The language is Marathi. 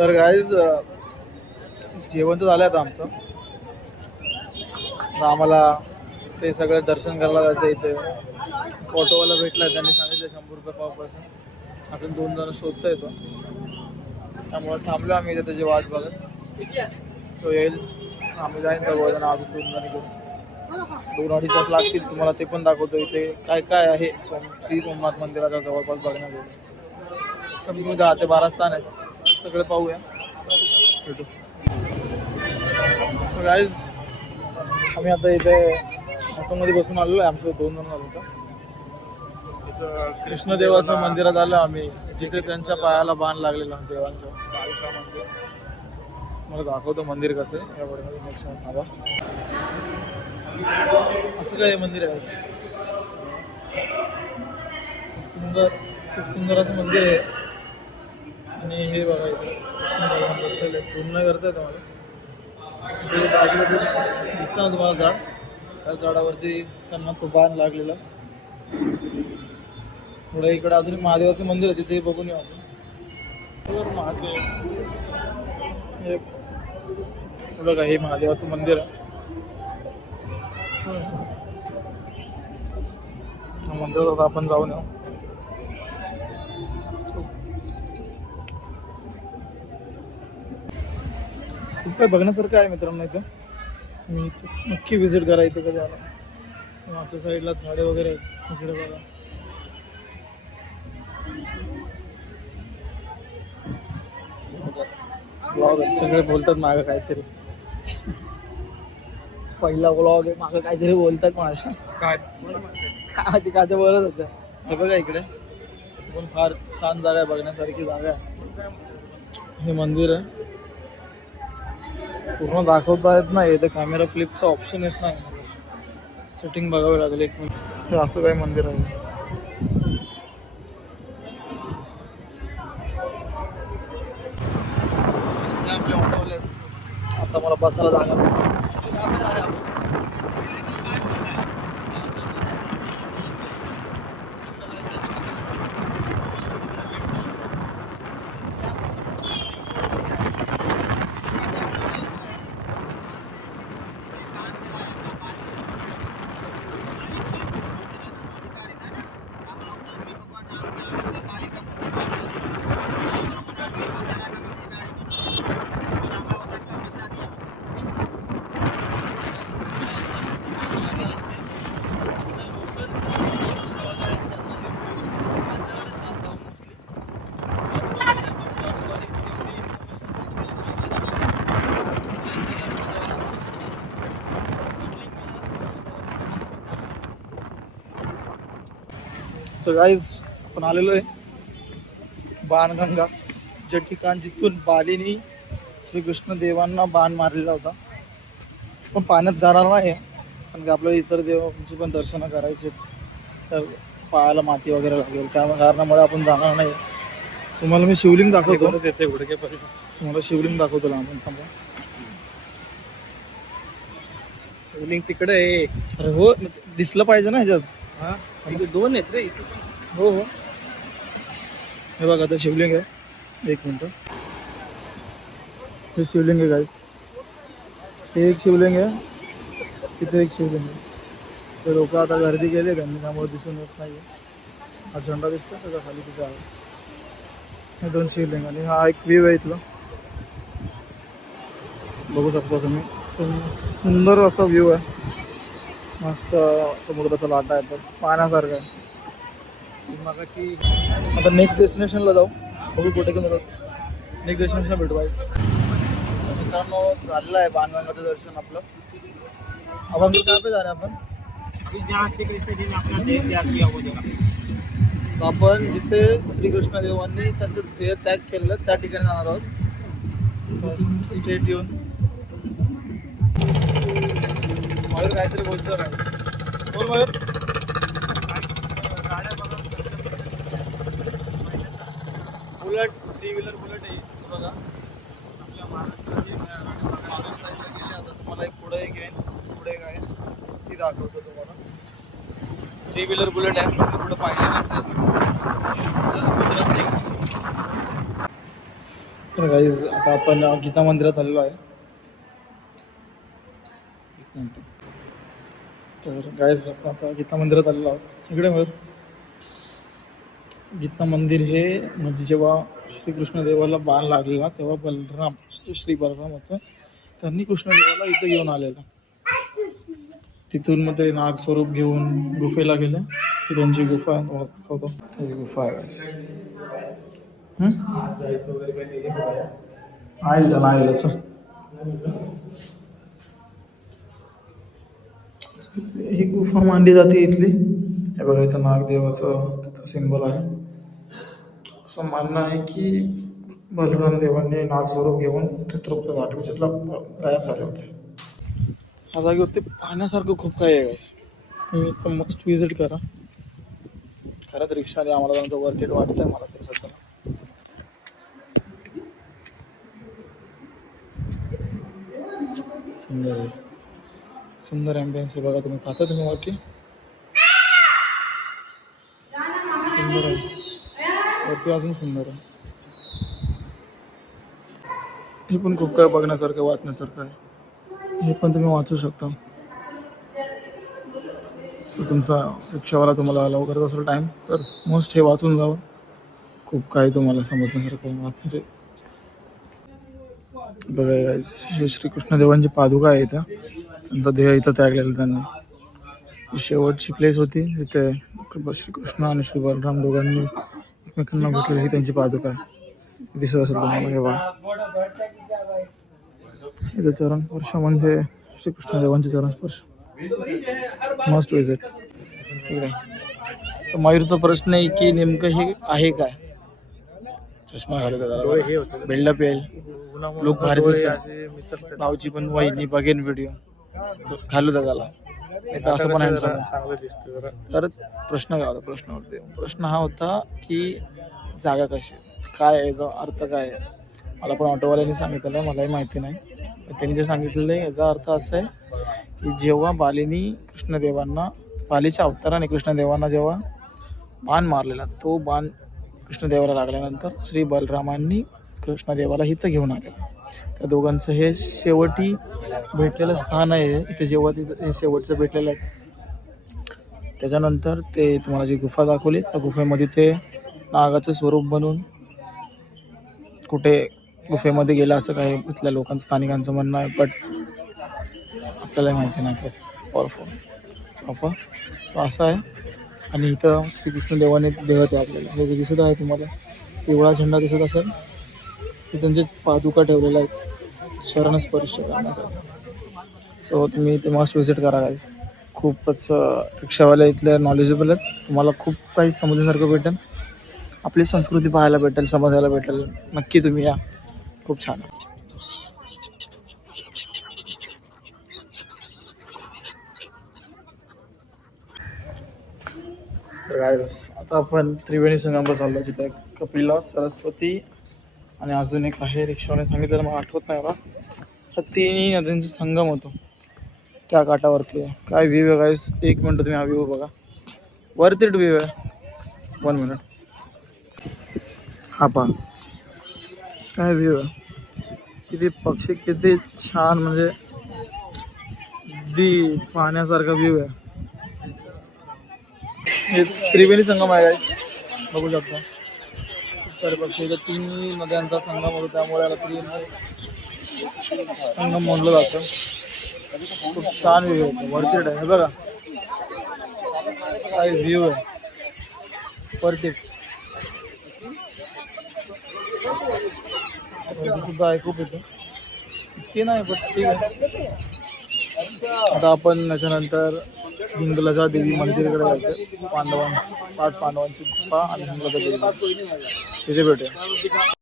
तर गाईज जेवण तर झालं आता आमचं. आम्हाला ते सगळं दर्शन करायला जायचं. इथे ऑटोवाला भेटला, त्यांनी सांगितलं 100 रुपये पर पर्सन. अजून 2 जण शोधता येतो, त्यामुळे थांबलो आम्ही इथे त्याची वाट बघत. तो येईल, आम्ही जाईन सर्वजण. अजून 2 जण घेऊन 2-2.5 तास लागतील. तुम्हाला ते पण दाखवतो इथे काय काय आहे श्री सोमनाथ मंदिराच्या जवळपास बघण्यासाठी. कमी कमी 10 ते 12 स्थान आहेत, सगळे पाहूया. भेटू गाईज. आम्ही आता इथे ऑटोमध्ये बसून आलेलो आहे. आमचं 2 जण आलो होतो. इथं कृष्णदेवाच्या मंदिरात आलो आम्ही, जिथे त्यांच्या पायाला बाण लागलेला देवांचं कालिका मंदिर. मला दाखवतो मंदिर कसं आहे. यापुढे नेक्स्ट थांबा. असं काय मंदिर आहे, खूप सुंदर असं मंदिर आहे. आणि हे बघा इथे कृष्ण भगवान बसलेले आहेत, सुन्न करतायत मला. ते बाजूला जे दिसतं ना तुम्हाला झाड, त्या झाडावरती त्यांना तो बाण लागलेला. थोडं इकडे अजून महादेवाचं मंदिर आहे, तिथे बघून येऊ आपण. महादेव हे बघा, हे महादेवाचं मंदिर आहे. मंदिरात आपण जाऊन येऊ. खूप काही बघण्यासारखं आहे मित्रांनो इथं. मी नक्की व्हिजिट करा इथे कधी आला. मागच्या साईडला झाडे वगैरे आहेत. इकडे बघा, ब्लॉग सगळे बोलतात मागं काहीतरी. पहिला ब्लॉग आहे, मागं काहीतरी बोलतात माझ्या. काय माहिती काय ते बोलत होतं. हे बघा इकडे पण फार छान जागा आहे, बघण्यासारखी जागा आहे. हे मंदिर आहे. पूर्ण दाखवता येत नाही, इथे कॅमेरा फ्लिपचा ऑप्शन येत नाही. सेटिंग बघावी लागेल एक मिनिट. हे असं काही मंदिर आहे. आपले ऑटोवाले आता मला बसायला जागा. तर गाईज आपण आलेलो आहे बाणगंगा, जे ठिकाण जिथून बालीनी श्रीकृष्ण देवांना बाण मारलेला होता. पण पाण्यात जाणार नाही, कारण की आपल्याला इतर देवांची पण दर्शनं करायचे, तर पायाला माती वगैरे लागेल, त्या कारणामुळे आपण जाणार नाही. तुम्हाला मी शिवलिंग दाखवतो. तुम्हाला शिवलिंग दाखवतो ना आपण. थांबा, शिवलिंग तिकडे आहे. अरे हो, दिसलं पाहिजे ना ह्याच्यात. हा, 2 आहेत रे. हो हो, हे बघा आता शिवलिंग आहे. 1 मिनिट. हे शिवलिंग आहे गाईस. हे एक शिवलिंग आहे, तिथे एक शिवलिंग आहे. ते लोक आता गर्दी केली त्यांनी, त्यामुळे दिसून येत नाही. हा झेंडा दिसतो त्याच्या खाली तिथे आहे. हे 2 शिवलिंग आणि हा एक व्ह्यू आहे इथला, बघू शकता तुम्ही. सुंदर असा व्ह्यू आहे. मस्त समुद्राचा लाटा आहे, तर पाहण्यासारखं आहे. आता नेक्स्ट डेस्टिनेशनला जाऊ, बघू कुठे घेऊन जातात. नेक्स्ट डेस्टिनेशनला भेटू गाईस. मित्रांनो झालेलं आहे बाणगंगाचं दर्शन आपलं. आपण काय पे जा रहे आपण? आपण जिथे श्रीकृष्ण देवांनी त्यांचं देह त्याग केलेलं त्या ठिकाणी जाणार आहोत. स्टेट येऊन मयूर काहीतरी बोलतो राहील. बोल मयूर. बुलेट, 3 व्हीलर बुलेट आहे बघा. आपल्या महाराष्ट्राची साईडला गेली. आता तुम्हाला एक पुढे घेईन, पुढे काय ती दाखवतो तुम्हाला. 3 व्हीलर बुलेट आहे, पुढे पाहिजे नसेल. Just Gujarat things. तर गाईज आता आपण गीता मंदिरात आलेलो आहे. तर गाईज आपण आता गीता मंदिरात आलेलो आहोत. इकडे बघ, गीता मंदिर हे म्हणजे जेव्हा श्रीकृष्ण देवाला बाण लागलेला तेव्हा बलराम श्री बलराम होतं, त्यांनी कृष्णदेवाला इथं घेऊन आलेला. तिथून मग ते नाग स्वरूप घेऊन गुफेला गेले. ती त्यांची गुफा आहे, तुम्हाला दाखवतो. त्याची गुफा आहे guys. आहे चल. ही गुफा मानली जाते इथली. हे बघा, इथं नागदेवाचं तिथं सिंबल आहे. असं मानणं आहे की बलराम देवांनी नाग स्वरूप घेऊन ते तृप्त झाले, म्हणजे गायब झाले होते. ह्या जागेवरती पाहण्यासारखं खूप काही आहे guys. तुम्ही तर मस्त विजिट करा. खरंच रिक्षाने आम्हाला जाणं वरती वाटतंय मला तर सध्या. सुंदर आहे, सुंदर ॲम्बियन्स आहे बघा. तुम्ही पाहता तुम्ही वरती, सुंदर आहे. वरती अजून सुंदर आहे. हे पण खूप काय बघण्यासारखं वाचण्यासारखं आहे. हे पण तुम्ही वाचू शकता. तुमचा रिक्षावाला तुम्हाला अलाव करत असेल टाईम तर मोस्ट हे वाचून जावं. खूप काही तुम्हाला समजण्यासारखं म्हणजे बघा गाईस, हे श्रीकृष्ण देवांची पादुका आहे. इथं त्यांचा देह इथं त्यागलेला त्यांनी. ही शेवटची प्लेस होती तिथे श्रीकृष्ण आणि श्री बलराम दोघांनी एकमेकांना भेटलेली. ही त्यांची पादुका आहे, दिसत असेल तुम्हाला. हे बघा, याचं चरण स्पर्श म्हणजे श्रीकृष्ण देवांचे चरण स्पर्श. Must visit. तर मयूरचा प्रश्न आहे की नेमकं हे आहे काय. चष्मा घालत बिल्डअप येईल, लोक भारी दिसतात. भाऊची पण वहिनी बघेन व्हिडिओ, घालू द्या त्याला. नाही तर असं पण आहे चांगलं दिसतं. तर प्रश्न काय होता, प्रश्न हा होता की जागा कशी, काय आहे, याचा अर्थ काय आहे. मला पण ऑटोवाल्यांनी सांगितलेलं आहे, मलाही माहिती नाही. त्यांनी जे सांगितलेलं आहे याचा अर्थ असा आहे की जेव्हा बालीच्या अवताराने कृष्णदेवांना जेव्हा बाण मारलेला, तो बाण कृष्णदेवाला लागल्यानंतर श्री बलरामांनी कृष्णदेवाला इथं घेऊन आलेलं. त्या दोघांचं हे शेवटी भेटलेलं स्थान आहे इथे. जेव्हा तिथं हे शेवटचं भेटलेलं आहे, त्याच्यानंतर ते तुम्हाला जी गुफा दाखवली त्या गुफेमध्ये ते नागाचं स्वरूप बनून कुठे गुफेमध्ये गेलं असं काही इथल्या लोकांचं स्थानिकांचं म्हणणं आहे. बट आपल्याला माहिती नाही प्रॉपर. सो असं आहे. आणि इथं श्रीकृष्ण देवाने देह त्यागलेला. हे जे दिसत आहे तुम्हाला पिवळा झेंडा दिसत असेल, ते त्यांचे पादुका ठेवलेल्या आहेत शरणस्पर्श करण्यासाठी. सो तुम्ही ते मस्ट विजिट करा गाईज. खूपच रिक्षावाले इथले नॉलेजेबल आहेत. तुम्हाला खूप काही समजण्यासारखं भेटेल, आपली संस्कृती पाहायला भेटेल, समजायला भेटेल. नक्की तुम्ही या, खूप छान आहे. तर गाईज आता आपण त्रिवेणी संगमला चाललो, जिथे कपिला, सरस्वती आणि अजून एक आहे. रिक्षाने सांगितलं, मला आठवत नाही बा. तर तिन्ही नद्यांचा संगम होतो त्या काठावरती आहे. काय व्ह्यू आहे गाईज, 1 मिनटं तुम्ही हा व्ह्यू बघा. वरती व्ह्यू आहे. 1 मिनिट. हा पहा काय व्ह्यू आहे, किती पक्षी, किती छान, म्हणजे अगदी पाहण्यासारखा व्ह्यू आहे. हे त्रिवेणी संगम आहे गाईज, बघू शकता. खूप सारे पक्षी इथं. 3 नद्यांचा संगम होतो, त्यामुळे याला त्रिवेणी संगम म्हणलं जातं. खूप छान व्ह्यू आहे, वरती आहे बघा. काय व्ह्यू आहे, वरती सुद्धा आहे. खूप येतं, इतकी नाही पण ठीक आहे. आता आपण त्याच्यानंतर हिंगलजा देवी मंदिराकडे जायचं. 5 पांडवांची गुफा आणि हिंगलजा देवी, तिथे भेटूया.